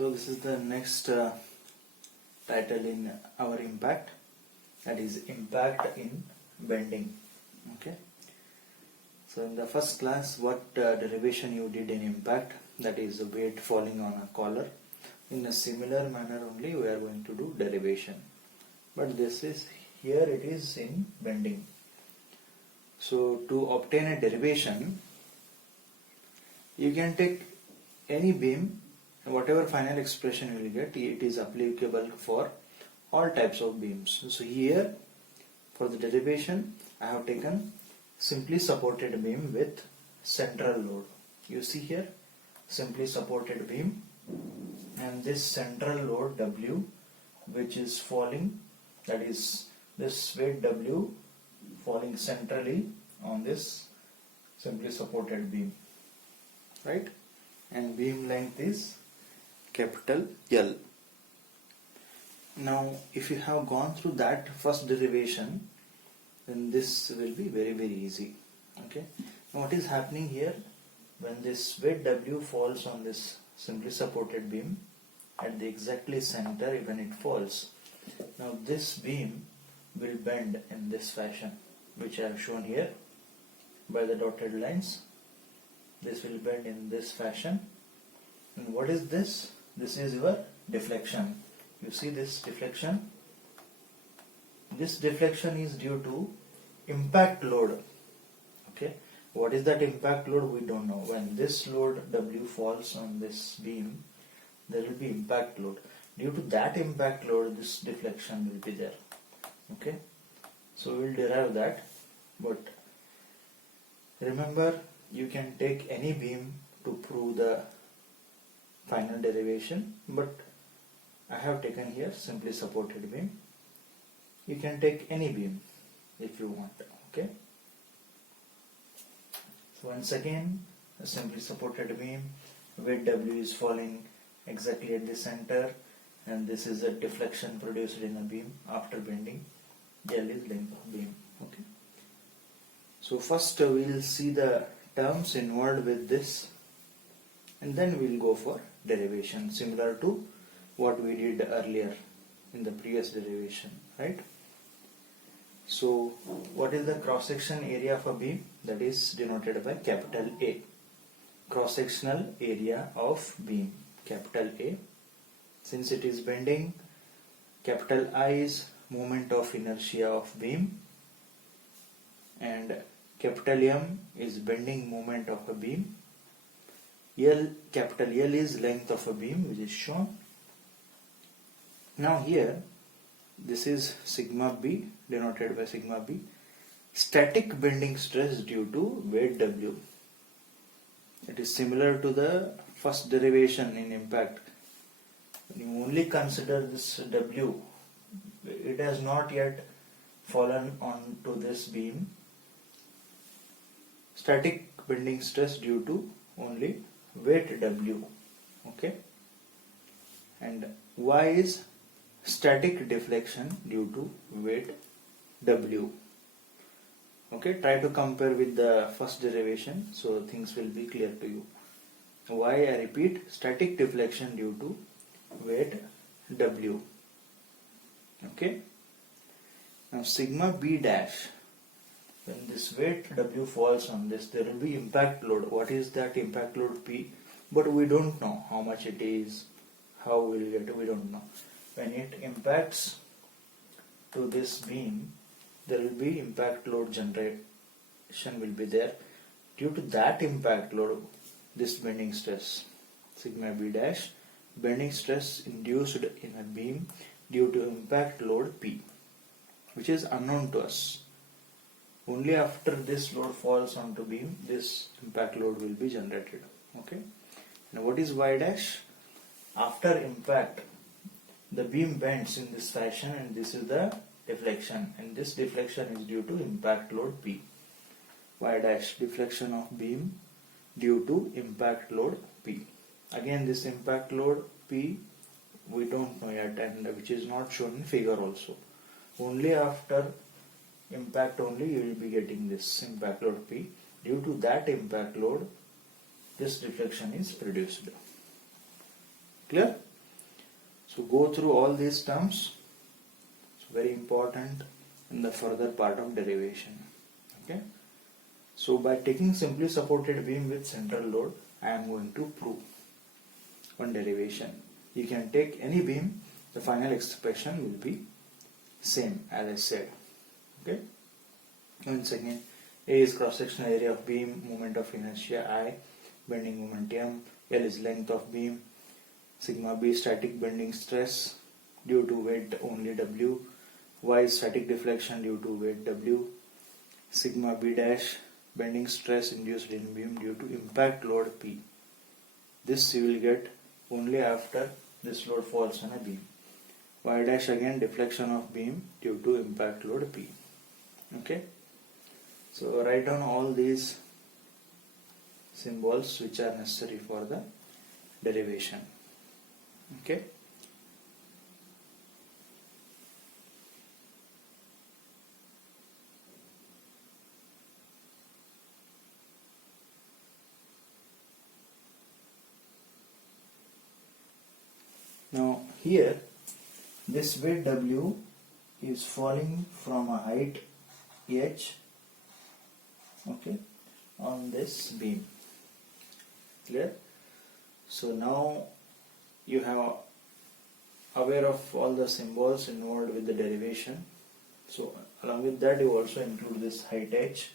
So this is the next title in our impact, that is impact in bending. Okay. So in the first class, what derivation you did in impact, that is the weight falling on a collar. In a similar manner only we are going to do derivation, but this is here it is in bending. So to obtain a derivation, you can take any beam, whatever final expression you will get, it is applicable for all types of beams. So here for the derivation I have taken simply supported beam with central load. You see here, simply supported beam, and this central load W which is falling, that is this weight W falling centrally on this simply supported beam, right? And beam length is capital L. Now if you have gone through that first derivation, then this will be very easy. Okay. Now what is happening here, when this weight W falls on this simply supported beam at the exactly center when it falls, now this beam will bend in this fashion which I have shown here by the dotted lines. This will bend in this fashion. And what is this? This is your deflection. You see this deflection? This deflection is due to impact load. Okay. What is that impact load? We don't know. When this load W falls on this beam, there will be impact load. Due to that impact load, this deflection will be there. Okay. So we will derive that. But remember, you can take any beam to prove the final derivation, but I have taken here simply supported beam. You can take any beam if you want. Okay. So once again, a simply supported beam, weight W is falling exactly at the center, and this is the deflection produced in a beam after bending. L is length of beam. Okay. So first we will see the terms involved with this, and then we will go for derivation similar to what we did earlier in the previous derivation, right? So what is the cross section area of a beam? That is denoted by capital A. Cross sectional area of beam, capital A. Since it is bending, capital I is moment of inertia of beam, and capital M is bending moment of a beam. Capital L is length of a beam, which is shown. Now here, this is sigma B, denoted by sigma B, static bending stress due to weight W. It is similar to the first derivation in impact. When you only consider this W, it has not yet fallen onto this beam. Static bending stress due to only weight W. Okay. And Y is static deflection due to weight W. Okay, try to compare with the first derivation so things will be clear to you. Y, I repeat, static deflection due to weight W. Okay. Now sigma B dash, when this weight W falls on this, there will be impact load. What is that impact load? P, but we don't know how much it is, how we will get it, we don't know. When it impacts to this beam, there will be impact load generation will be there. Due to that impact load, this bending stress, sigma B dash, bending stress induced in a beam due to impact load P, which is unknown to us. Only after this load falls onto beam, this impact load will be generated. Okay. Now what is Y dash? After impact, the beam bends in this fashion, and this is the deflection, and this deflection is due to impact load P. Y dash, deflection of beam due to impact load P. Again, this impact load P we don't know yet, and which is not shown in figure also. Only after impact only you will be getting this impact load P. Due to that impact load, this deflection is produced. Clear? So go through all these terms. It's very important in the further part of derivation. Okay. So by taking simply supported beam with central load, I am going to prove one derivation. You can take any beam, the final expression will be same as I said. Okay. Once again, A is cross-sectional area of beam, moment of inertia I, bending moment M, L is length of beam, sigma B static bending stress due to weight only W, Y is static deflection due to weight W, sigma B dash bending stress induced in beam due to impact load P. This you will get only after this load falls on a beam. Y dash again deflection of beam due to impact load P. Okay. So write down all these symbols which are necessary for the derivation. Okay. Now here this weight W is falling from a height h, okay, on this beam. Clear? So now you have aware of all the symbols involved with the derivation. So along with that you also include this height h.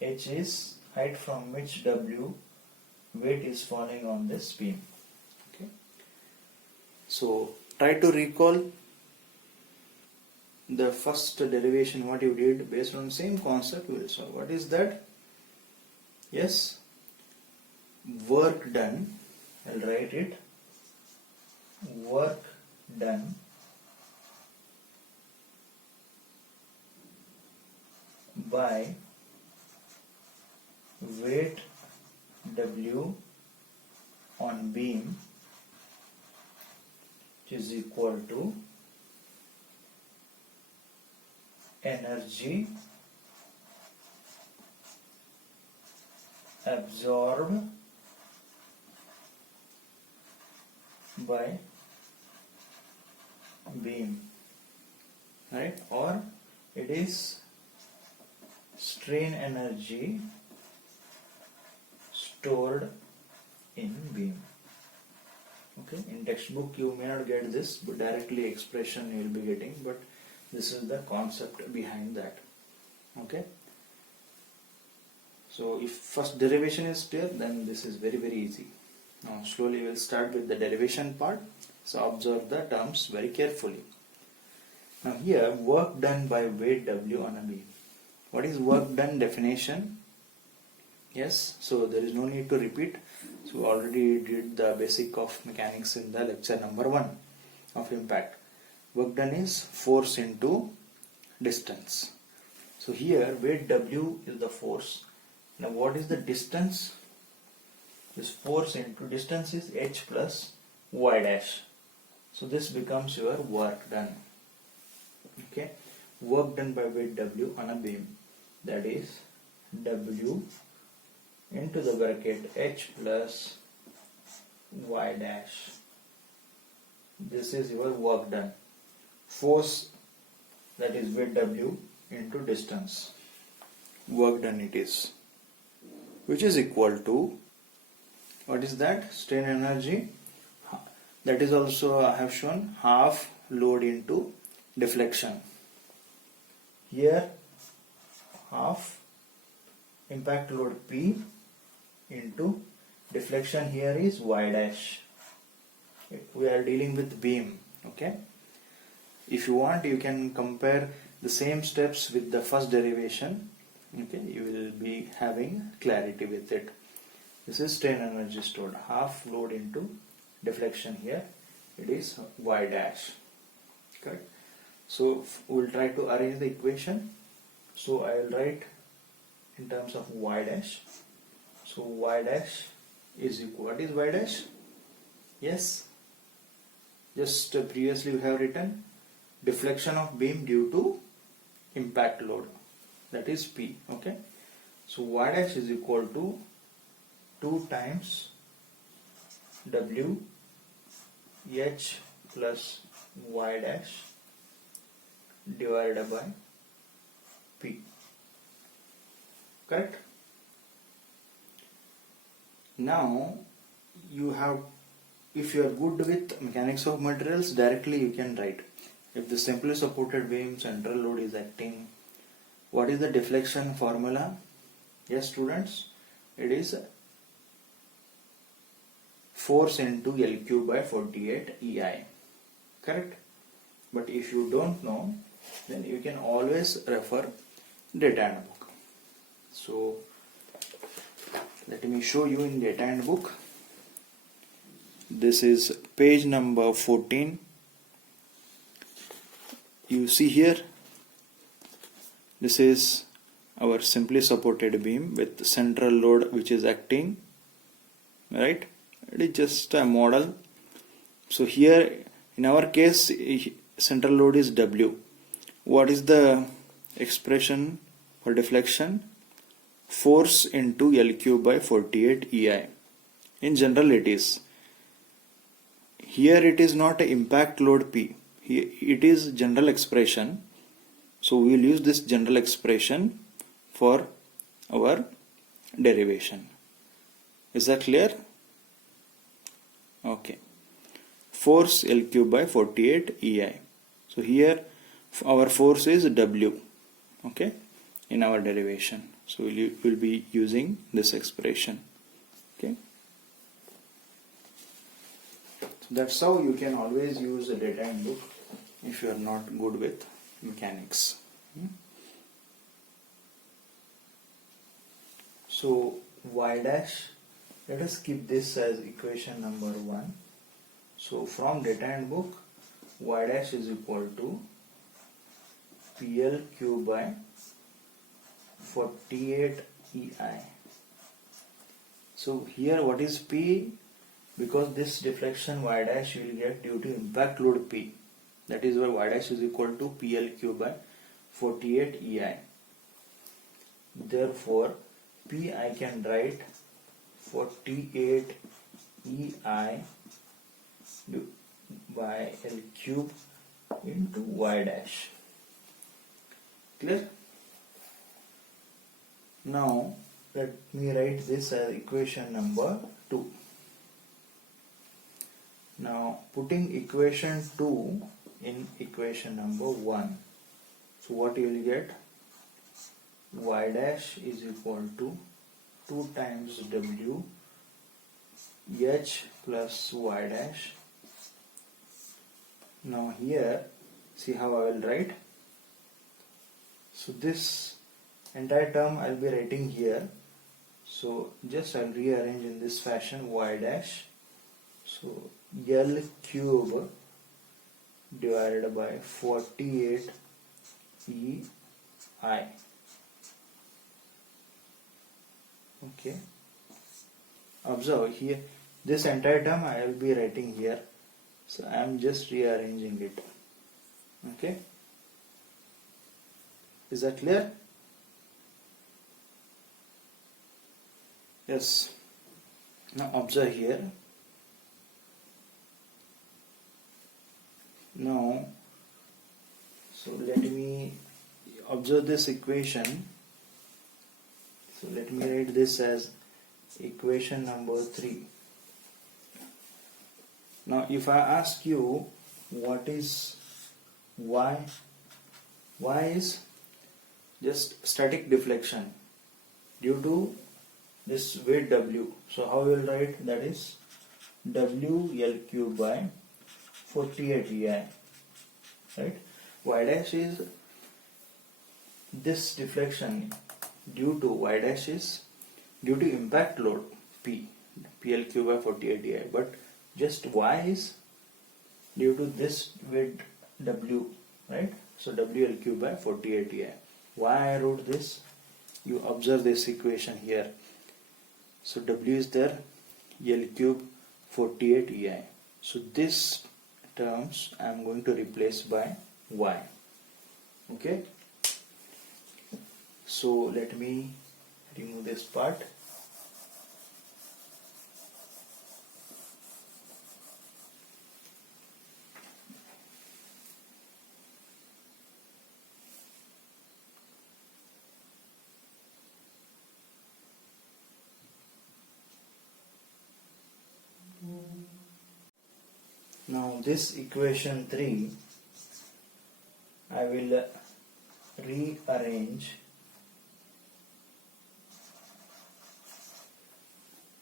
H is height from which W weight is falling on this beam. Okay. So try to recall the first derivation what you did based on same concept we will solve. What is that? Yes, work done. I'll write it. Work done by weight W on beam, which is equal to energy absorbed by beam, right? Or it is strain energy stored in beam. Okay, in textbook you may not get this, but directly expression you will be getting, but this is the concept behind that. Okay. So if first derivation is clear, then this is very easy. Now slowly we will start with the derivation part. So observe the terms very carefully. Now here work done by weight W on a beam. What is work done definition? Yes, so there is no need to repeat. So we already did the basic of mechanics in the lecture number 1 of impact. Work done is force into distance. So here weight W is the force. Now what is the distance? This force into distance is h plus y dash. So this becomes your work done. Okay, work done by weight W on a beam, that is W into the bracket h plus y dash. This is your work done. Force, that is weight W into distance. Work done it is, which is equal to, what is that? Strain energy. That is also I have shown half load into deflection. Here half impact load P into deflection here is y dash. We are dealing with beam. Okay. If you want, you can compare the same steps with the first derivation. Okay, you will be having clarity with it. This is strain energy stored, half load into deflection here, it is y dash. Correct. So we will try to arrange the equation. So I will write in terms of y dash. So y dash is equal, what is y dash? Yes, just previously we have written deflection of beam due to impact load, that is P. Okay, so y dash is equal to 2 times W h plus y dash divided by p. Correct? Now you have, if you are good with mechanics of materials, directly you can write. If the simply supported beam central load is acting, what is the deflection formula? Yes students, it is force into L cube by 48 EI. Correct? But if you don't know, then you can always refer data handbook. So let me show you in data handbook. This is page number 14. You see here, this is our simply supported beam with central load which is acting, right? It is just a model. So here in our case central load is W. What is the expression for deflection? Force into L cube by 48 EI. In general it is. Here it is not a impact load P. Here it is general expression. So we will use this general expression for our derivation. Is that clear? Okay. Force L cube by 48 EI. So here our force is W. Okay. In our derivation. So we'll be using this expression. Okay. So that's how you can always use a data handbook if you are not good with mechanics. So y dash, let us keep this as equation number 1. So from data handbook, y dash is equal to PL cube by 48 EI. So here what is P? Because this deflection y dash you will get due to impact load P. That is why y dash is equal to PL cube by 48 EI. Therefore P I can write 48 EI by L cube into y dash. Clear? Now let me write this as equation number 2. Now putting equation 2 in equation number 1. So what you will get? Y dash is equal to 2 times W H plus Y dash. Now here, see how I will write. So this entire term I will be writing here. So just I will rearrange in this fashion, Y dash. So L cube divided by 48 EI. Okay. Observe here, this entire term I will be writing here. So I am just rearranging it. Okay. Is that clear? Yes. Now observe here. Now, so let me observe this equation. So let me write this as equation number 3. Now if I ask you what is y? Y is just static deflection due to this weight W. So how we will write? That is W L cube by 48 EI. Right? Y dash is this deflection due to y dash is due to impact load P, PL cube by 48 EI, but just y is due to this weight W, right? So WL cube by 48 EI. Why I wrote this? You observe this equation here. So W is there, L cube 48 EI. So this terms I am going to replace by y. Okay. So let me remove this part. Now this equation 3 I will rearrange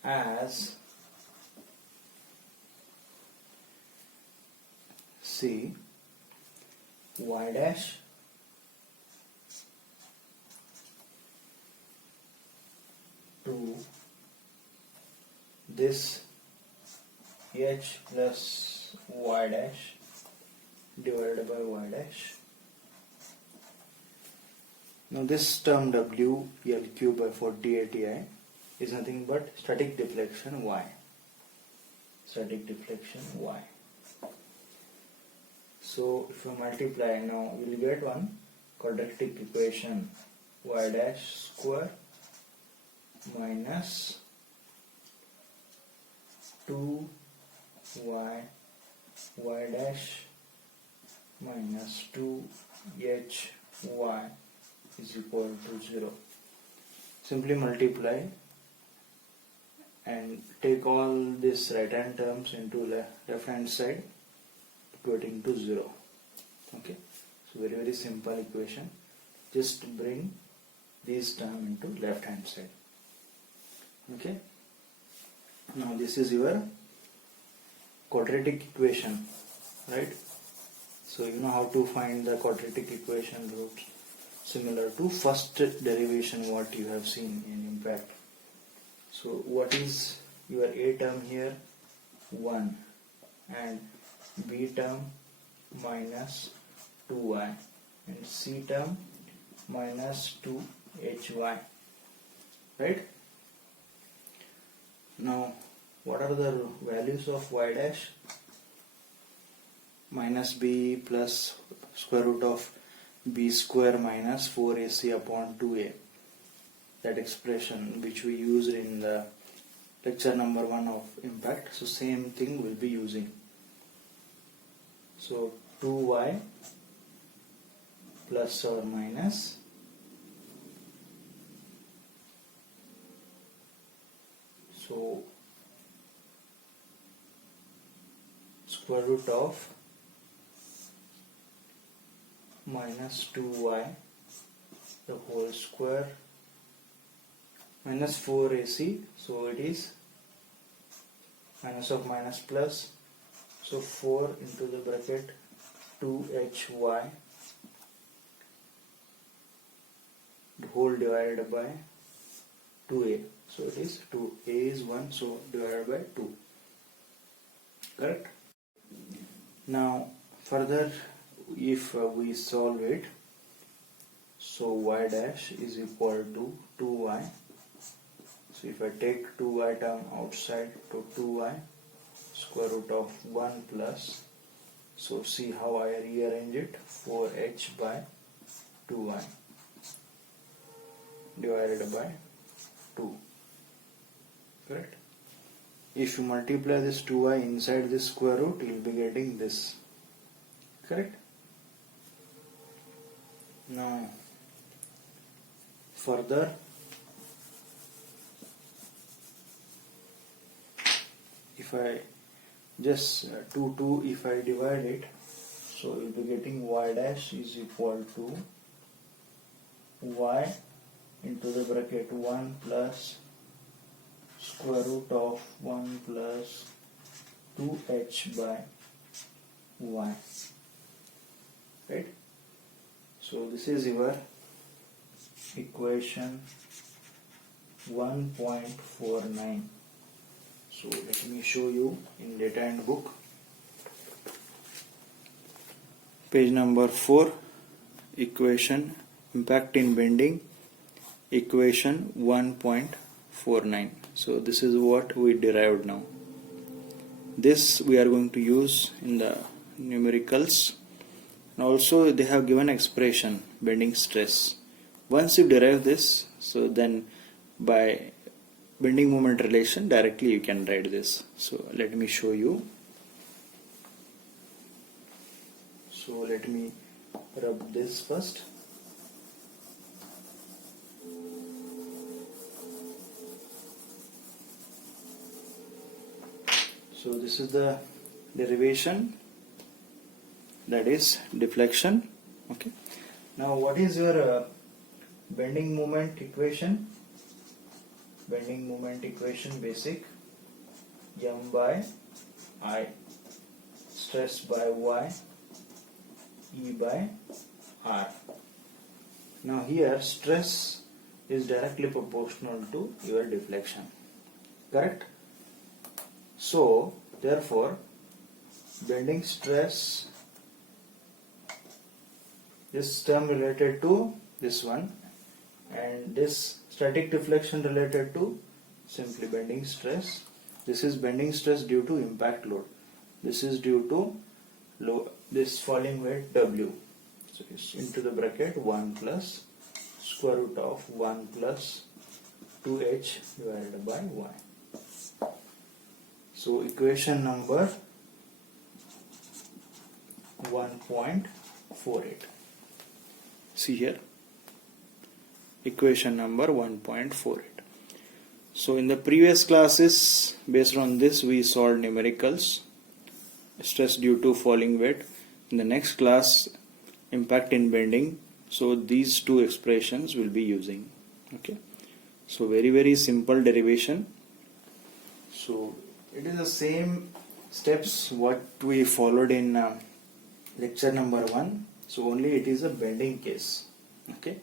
as C y dash to this h plus y dash divided by y dash. Now this term w L cube by 48 I is nothing but static deflection y. Static deflection y. So if you multiply, now you will get one quadratic equation, y dash square minus 2y y dash minus 2hy is equal to 0. Simply multiply and take all these right hand terms into left hand side, equating to 0. Okay, so very simple equation. Just bring these terms into left hand side. Okay, now this is your quadratic equation, right? So you know how to find the quadratic equation roots, similar to first derivation what you have seen in impact. So what is your a term here? 1, and b term minus 2y, and c term minus 2hy, right? Now what are the values of y dash? Minus b plus square root of b square minus 4ac upon 2a. That expression which we used in the lecture number 1 of impact. So same thing we'll be using. So 2y plus or minus so square root of minus 2y the whole square minus 4ac, so it is minus of minus plus, so 4 into the bracket 2hy the whole divided by 2a, so it is 2, a is 1, so divided by 2, correct? Now further if we solve it, so y dash is equal to 2y. So if I take 2y term outside, to 2y square root of 1 plus, so see how I rearrange it, 4h by 2y divided by 2, correct? If you multiply this 2y inside this square root, you will be getting this, correct? Now further if I just 2 if I divide it, so you will be getting y dash is equal to y into the bracket 1 plus square root of 1 plus 2h by y, right? So this is your equation 1.49. So let me show you in data and book, page number 4, equation impact in bending, equation 1.49. So this is what we derived now. This we are going to use in the numericals, and also they have given expression bending stress. Once you derive this, so then by bending moment relation directly you can write this. So let me show you. So let me rub this first. So this is the derivation, that is deflection. Okay. Now what is your bending moment equation? Bending moment equation basic, m by I, stress by y, E by R. Now here stress is directly proportional to your deflection, correct? So therefore bending stress, this term related to this one, and this static deflection related to simply bending stress. This is bending stress due to impact load. This is due to this falling weight W. So it's into the bracket 1 plus square root of 1 plus 2h divided by y. So equation number 1.48. See here, equation number 1.48. So in the previous classes, based on this we solved numericals, stress due to falling weight. In the next class, impact in bending. So these two expressions will be using. Okay. So very simple derivation. So it is the same steps what we followed in lecture number 1. So only it is a bending case. Okay.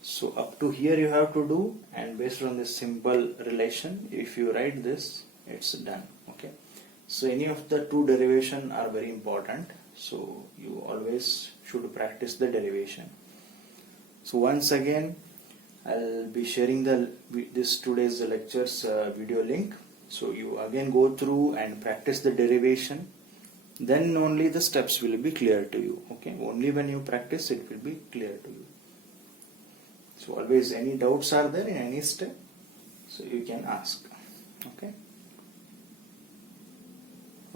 So up to here you have to do, and based on this simple relation, if you write this, it's done. Okay. So any of the two derivation are very important. So you always should practice the derivation. So once again, I'll be sharing this today's lectures video link. So you again go through and practice the derivation. Then only the steps will be clear to you. Okay. Only when you practice it will be clear to you. So always any doubts are there in any step, so you can ask. Okay.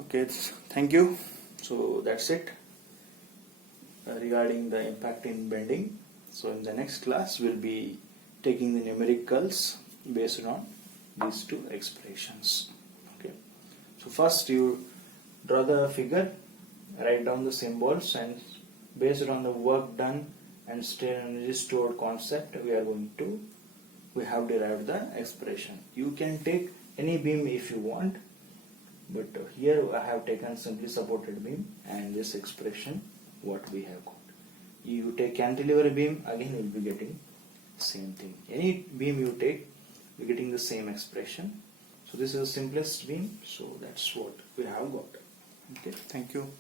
Okay. Thank you. So that's it regarding the impact in bending. So in the next class we'll be taking the numericals based on these two expressions. Okay. So first you draw the figure, write down the symbols, and based on the work done and strain energy stored concept, we have derived the expression. You can take any beam if you want, but here I have taken simply supported beam, and this expression what we have got. You take cantilever beam, again you will be getting same thing. Any beam you take, you are getting the same expression. So this is the simplest beam, so that's what we have got. Okay, thank you.